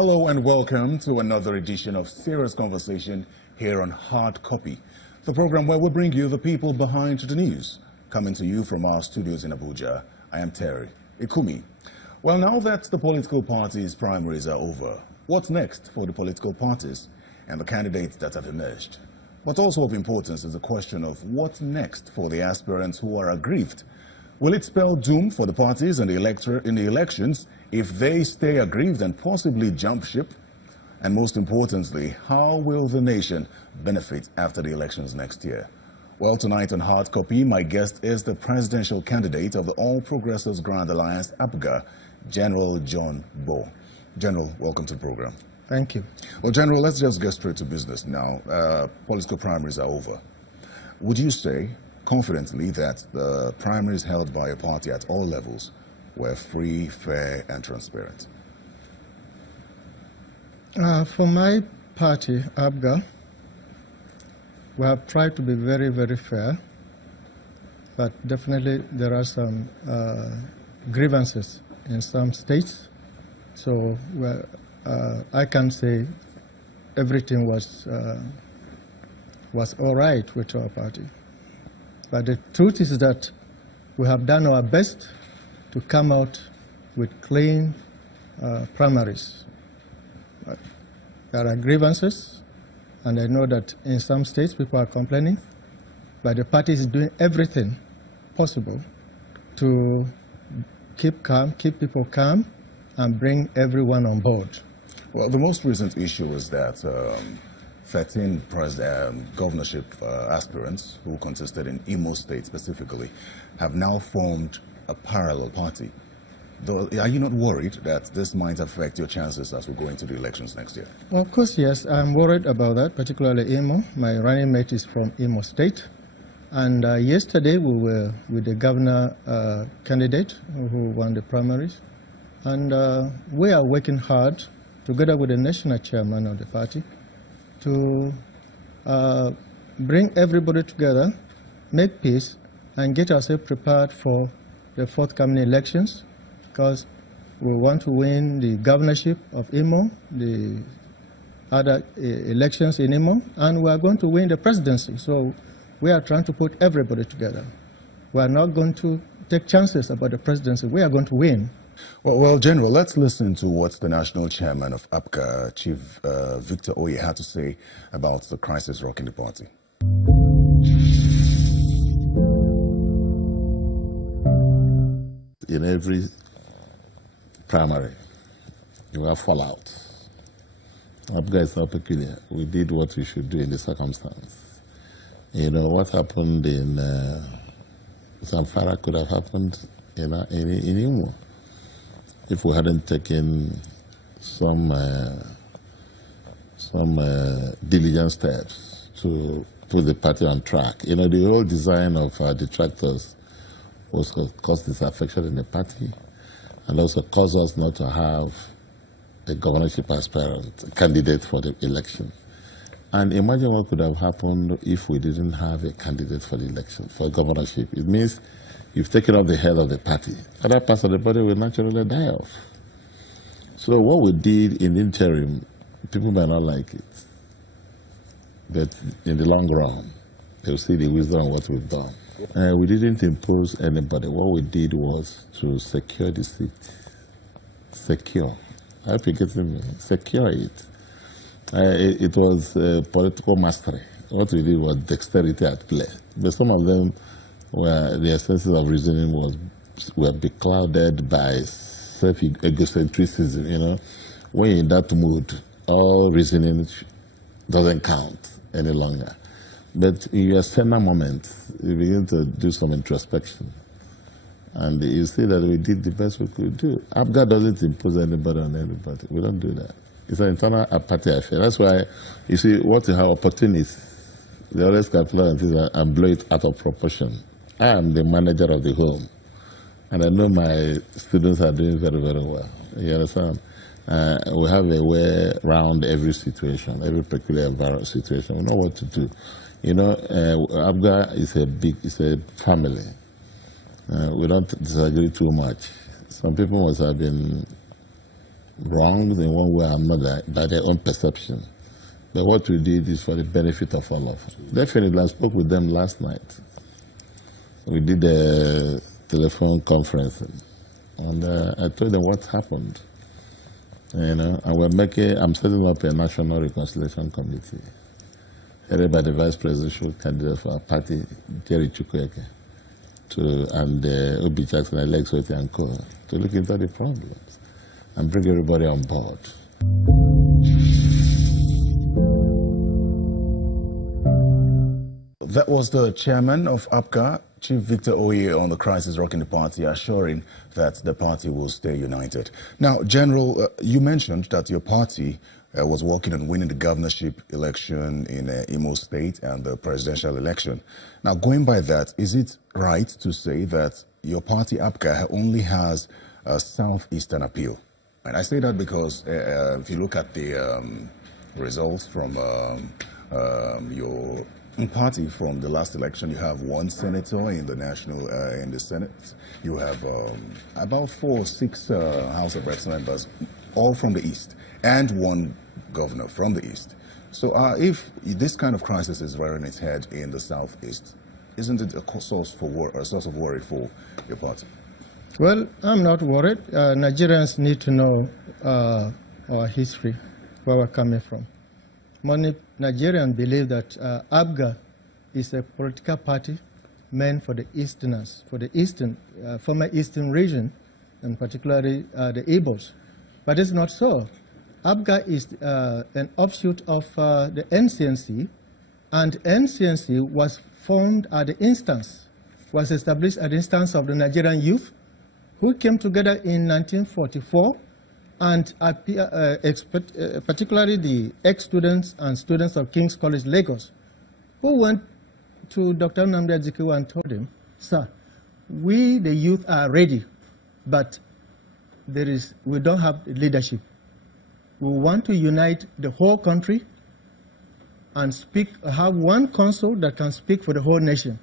Hello and welcome to another edition of Serious Conversation here on Hard Copy, the program where we bring you the people behind the news. Coming to you from our studios in Abuja, I am Terry Ikumi. Well, now that the political parties' primaries are over, what's next for the political parties and the candidates that have emerged? But also of importance is the question of what's next for the aspirants who are aggrieved. Will it spell doom for the parties and the electorate in the elections if they stay aggrieved and possibly jump ship? And most importantly, how will the nation benefit after the elections next year? Well, tonight on Hard Copy, my guest is the presidential candidate of the All Progressives Grand Alliance, APGA, General John Gbor. General, welcome to the program. Thank you. Well, General, let's just get straight to business now. Political primaries are over. Would you say confidently that the primaries held by a party at all levels were free, fair, and transparent? For my party, APGA, we have tried to be very, very fair, but definitely there are some grievances in some states. So I can say everything was all right with our party. But the truth is that we have done our best to come out with clean primaries. There are grievances, and I know that in some states people are complaining, but the party is doing everything possible to keep calm, keep people calm, and bring everyone on board. Well, the most recent issue is that 13 governorship aspirants who contested in Imo State specifically have now formed a parallel party. Are you not worried that this might affect your chances as we go into the elections next year? Well, of course, yes. I'm worried about that, particularly Imo. My running mate is from Imo State. And yesterday we were with the governor candidate who won the primaries. And we are working hard together with the national chairman of the party to bring everybody together, make peace, and get ourselves prepared for the forthcoming elections, because we want to win the governorship of Imo, the other elections in Imo, and we are going to win the presidency. So we are trying to put everybody together. We are not going to take chances about the presidency. We are going to win. Well, General, let's listen to what the national chairman of APGA, Chief Victor Oye, had to say about the crisis rocking the party. In every primary, you have fallout. APGA is not peculiar. We did what we should do in the circumstance. You know, what happened in Zamfara could have happened in Imo if we hadn't taken some diligent steps to put the party on track. You know, the whole design of detractors was to cause disaffection in the party and also cause us not to have a governorship aspirant, a candidate for the election. And imagine what could have happened if we didn't have a candidate for the election, for governorship. It means you've taken off the head of the party. Other parts of the party will naturally die off. So what we did in the interim, people may not like it, but in the long run, they'll see the wisdom of what we've done. We didn't impose anybody. What we did was to secure the seat. Secure. I hope you're getting me. Secure it. It was political mastery. What we did was dexterity at play. But some of them their senses of reasoning were beclouded by self-egocentrism, you know. When you're in that mood, all reasoning doesn't count any longer. But in your center moment, you begin to do some introspection. And you see that we did the best we could do. APGA doesn't impose anybody on anybody. We don't do that. It's an internal party affair. That's why, you see, what you have opportunities, they always capitalize on things and blow it out of proportion. I am the manager of the home, and I know my students are doing very, very well. You understand? We have a way around every situation, every peculiar situation. We know what to do. You know, APGA is a family. We don't disagree too much. Some people must have been wronged in one way or another by their own perception. But what we did is for the benefit of all of us. Definitely, I spoke with them last night. We did a telephone conference, and I told them what happened. And I'm setting up a national reconciliation committee, headed by the vice presidential candidate for our party, Jerry Chukwueke, and Obi Jackson, Alex Oti and Co., to look into the problems and bring everybody on board. That was the chairman of APGA, Chief Victor Oye, on the crisis rocking the party, assuring that the party will stay united. Now, General, you mentioned that your party was working on winning the governorship election in Imo State and the presidential election. Now, going by that, is it right to say that your party, APGA, only has a southeastern appeal? And I say that because if you look at the results from your party from the last election, you have one senator in the national, in the Senate. You have about 4 or 6 House of Reps members, all from the East, and one governor from the East. So if this kind of crisis is rearing its head in the Southeast, isn't it a source of worry for your party? Well, I'm not worried. Nigerians need to know our history, where we're coming from. Many Nigerians believe that APGA is a political party meant for the Easterners, for the former Eastern region, and particularly the Igbos. But it's not so. APGA is an offshoot of the NCNC, and NCNC was formed at the instance, was established at the instance of the Nigerian youth who came together in 1944, and particularly the ex-students and students of King's College, Lagos, who went to Dr. Nnamdi Azikiwe and told him, "Sir, we, the youth, are ready, but we don't have leadership. We want to unite the whole country and have one council that can speak for the whole nation."